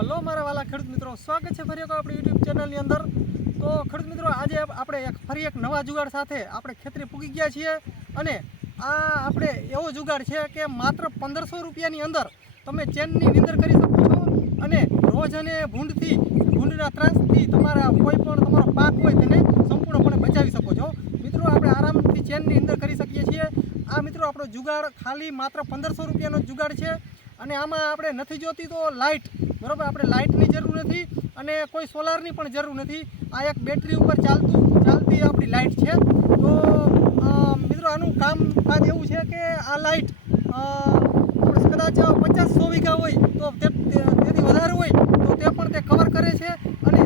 Hello મારા વાલા ખેડૂત મિત્રો, સ્વાગત છે ફરી એક આપણી યુટ્યુબ ચેનલની અંદર। તો ખેડૂત મિત્રો, આજે આપણે ફરી એક નવા જુગાડ સાથે આપણે ખેતરે પૂગી ગયા છીએ અને આ આપણે એવો જુગાડ છે કે માત્ર 1500 રૂપિયાની અંદર તમે ચેનની નીંદર કરી શકો છો અને રોજ અને ભૂંડના ત્રાસથી તમારા કોઈ પણ તમારો પાક હોય તેને સંપૂર્ણપણે બચાવી શકો છો। મિત્રો, આપણે આરામથી ચેનની નીંદર કરી શકીએ છીએ। આ મિત્રો આપણો જુગાડ ખાલી માત્ર 1500 રૂપિયાનો જુગાડ છે અને આમાં આપણે નથી જોતી તો લાઇટ, બરાબર, આપણે લાઇટની જરૂર નથી અને કોઈ સોલારની પણ જરૂર નથી। આ એક બેટરી ઉપર ચાલતી આપણી લાઇટ છે। તો મિત્રો, આનું કામકાજ એવું છે કે આ લાઇટ કદાચ 50-100 વીઘા હોય તો તેથી વધારે હોય તો તે પણ તે કવર કરે છે અને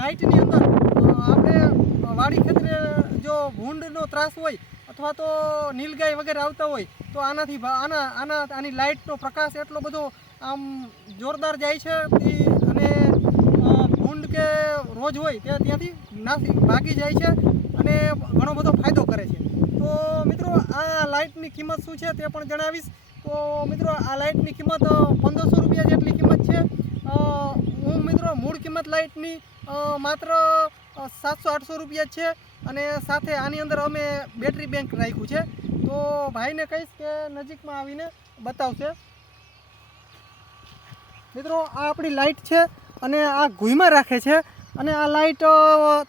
નાઇટની અંદર આપણે વાડી ખેતરે જો ભૂંડનો ત્રાસ હોય અથવા તો નીલગાય વગેરે આવતા હોય તો આની લાઇટનો પ્રકાશ એટલો બધો આમ જોરદાર જાય છે અને ભૂંડ કે રોજ હોય ત્યાંથી ભાગી જાય છે અને ઘણો બધો ફાયદો કરે છે। તો મિત્રો, આ લાઇટની કિંમત શું છે તે પણ જણાવીશ। તો મિત્રો, આ લાઇટની કિંમત 1500 રૂપિયા જેટલી કિંમત છે। હું મિત્રો મૂળ કિંમત લાઇટની માત્ર 700-800 રૂપિયા છે અને સાથે આની અંદર અમે બેટરી બેંક રાખ્યું છે। તો ભાઈને કહીશ કે નજીકમાં આવીને બતાવશે। મિત્રો, આ આપણી લાઇટ છે અને આ ઘૂઈમાં રાખે છે અને આ લાઇટ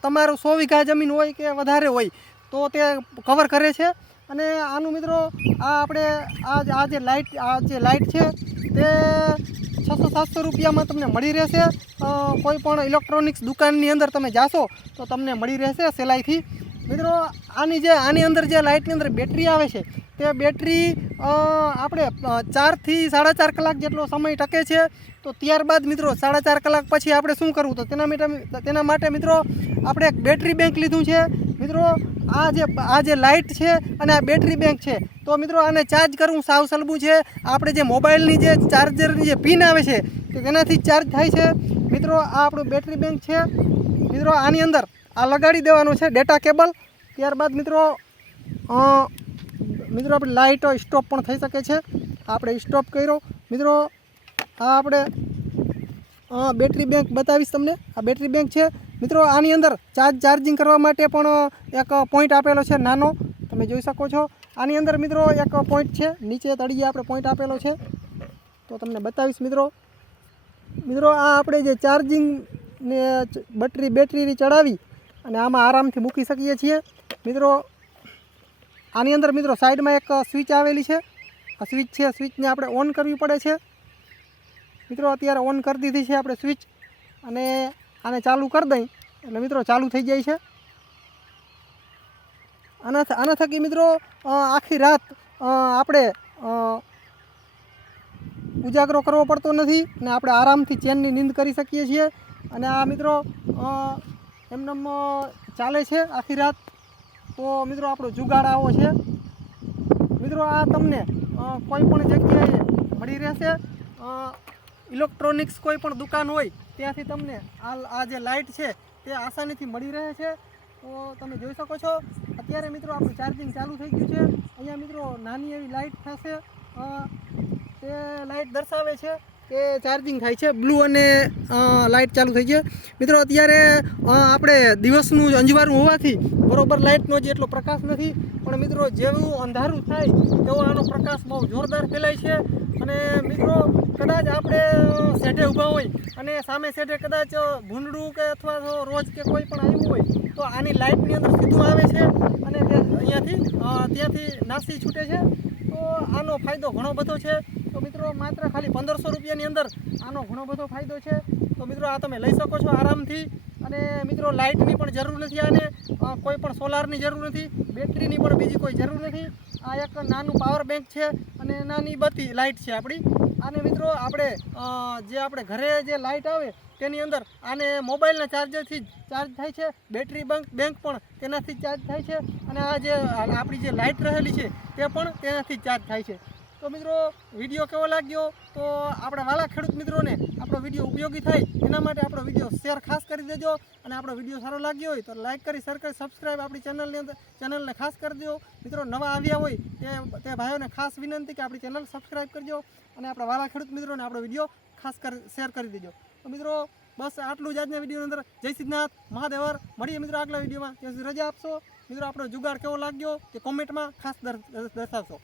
તમારું 100 વીઘા જમીન હોય કે વધારે હોય તો તે કવર કરે છે અને આનું મિત્રો આપણે આ જે લાઇટ છે તે 600-700 રૂપિયામાં તમને મળી રહેશે। કોઈ પણ ઇલેક્ટ્રોનિક્સ દુકાનની અંદર તમે જાશો તો તમને મળી રહેશે સહેલાઈથી। મિત્રો, આની અંદર જે લાઇટની અંદર બેટરી આવે છે તે બેટરી આપણે 4 થી 4.5 કલાક જેટલો સમય ટકે છે। તો ત્યારબાદ મિત્રો 4.5 કલાક પછી આપણે શું કરવું, તો તેના માટે મિત્રો આપણે એક બેટરી બેંક લીધું છે। મિત્રો, આ જે લાઇટ છે અને આ બેટરી બેંક છે તો મિત્રો આને ચાર્જ કરવું સાવ સલબું છે। આપણે જે મોબાઈલની જે ચાર્જરની જે પિન આવે છે તો તેનાથી ચાર્જ થાય છે। મિત્રો, આ આપણું બેટરી બેંક છે। મિત્રો, આની અંદર આ લગાડી દેવાનું છે ડેટા કેબલ। ત્યારબાદ મિત્રો આપણે લાઇટ સ્ટોપ પણ થઈ શકે છે। આપણે સ્ટોપ કર્યો। મિત્રો, આ આપણે બેટરી બેંક બતાવીશ તમને। આ બેટરી બેંક છે। મિત્રો, આની અંદર ચાર્જિંગ કરવા માટે પણ એક પોઈન્ટ આપેલો છે નાનો, તમે જોઈ શકો છો। આની અંદર મિત્રો એક પોઈન્ટ છે, નીચે તળિયે આપણે પોઈન્ટ આપેલો છે તો તમને બતાવીશ। મિત્રો, આ આપણે જે ચાર્જિંગ ને બેટરી ચડાવી અને આમાં આરામથી મૂકી શકીએ છીએ। મિત્રો, આની અંદર મિત્રો સાઈડમાં એક સ્વિચ આવેલી છે, આ સ્વિચ છે, સ્વિચને આપણે ઓન કરવી પડે છે। મિત્રો, અત્યારે ઓન કરી દીધી છે આપણે સ્વિચ અને આને ચાલુ કરી દઈ એટલે મિત્રો ચાલુ થઈ જાય છે। આના થકી મિત્રો આખી રાત આપણે ઉજાગરો કરવો પડતો નથી અને આપણે આરામથી ચેનની નીંદ કરી શકીએ છીએ અને આ મિત્રો એમનેમ ચાલે છે આખી રાત। તો મિત્રો આપણો જુગાડ આવો છે। મિત્રો, આ તમને કોઈ પણ જગ્યાએ મળી રહેશે। ઇલેક્ટ્રોનિક્સ કોઈ પણ દુકાન હોય ત્યાંથી તમને આ જે લાઇટ છે તે આસાનીથી મળી રહે છે। તો તમે જોઈ શકો છો અત્યારે મિત્રો આપણું ચાર્જિંગ ચાલુ થઈ ગયું છે। અહીંયા મિત્રો નાની એવી લાઇટ થશે, તે લાઇટ દર્શાવે છે કે ચાર્જિંગ થાય છે, બ્લુ અને લાઇટ ચાલુ થઈ છે। મિત્રો, અત્યારે આપણે દિવસનું અંજવાળું હોવાથી બરોબર લાઇટનો જે એટલો પ્રકાશ નથી, પણ મિત્રો જેવું અંધારું થાય તેવો આનો પ્રકાશ બહુ જોરદાર ફેલાય છે અને મિત્રો કદાચ આપણે શેઢે ઊભા હોય અને સામે શેઢે કદાચ ભૂંડડું કે અથવા તો રોજ કે કોઈ પણ આવ્યું હોય તો આની લાઇટની અંદર સીધું આવે છે અને તે ત્યાંથી નાસી છૂટે છે। તો આનો ફાયદો ઘણો બધો છે। તો મિત્રો, માત્ર ખાલી 1500 રૂપિયાની અંદર આનો ઘણો બધો ફાયદો છે। તો મિત્રો, આ તમે લઈ શકો છો આરામથી અને મિત્રો લાઇટની પણ જરૂર નથી, આને કોઈ પણ સોલારની જરૂર નથી, બેટરીની પણ બીજી કોઈ જરૂર નથી। આ એક નાનું પાવર બેંક છે અને નાની બત્તી લાઇટ છે આપણી। આને મિત્રો આપણે ઘરે જે લાઇટ આવે તેની અંદર આને મોબાઈલના ચાર્જરથી જ ચાર્જ થાય છે, બેટરી બેંક પણ તેનાથી ચાર્જ થાય છે અને આ જે આપણી જે લાઇટ રહેલી છે તે પણ તેનાથી ચાર્જ થાય છે। તો મિત્રો વિડીયો કેવો લાગ્યો તો આપણા વાલા ખેડૂત મિત્રોને આપણો વિડીયો ઉપયોગી થાય એના માટે આપણો વિડીયો શેર ખાસ કરી દેજો અને આપણો વિડીયો સારો લાગ્યો હોય તો લાઇક કરી શેર કરી સબસ્ક્રાઈબ આપણી ચેનલને ખાસ કરી દો. મિત્રો નવા આવ્યા હોય તે ભાઈઓને ખાસ વિનંતી કે આપણી ચેનલ સબસ્ક્રાઈબ કરજો અને આપણા વાલા ખેડૂત મિત્રોને આપણો વિડીયો ખાસ શેર કરી દેજો. તો મિત્રો બસ આટલું જ આજના વિડીયોની અંદર. જય સિદ્ધનાથ મહાદેવર. મળીએ મિત્રો આગલા વિડીયોમાં. ત્યાં સુધી રજા આપશો. મિત્રો આપણો જુગાડ કેવો લાગ્યો તે કોમેન્ટમાં ખાસ દર્શાવશો.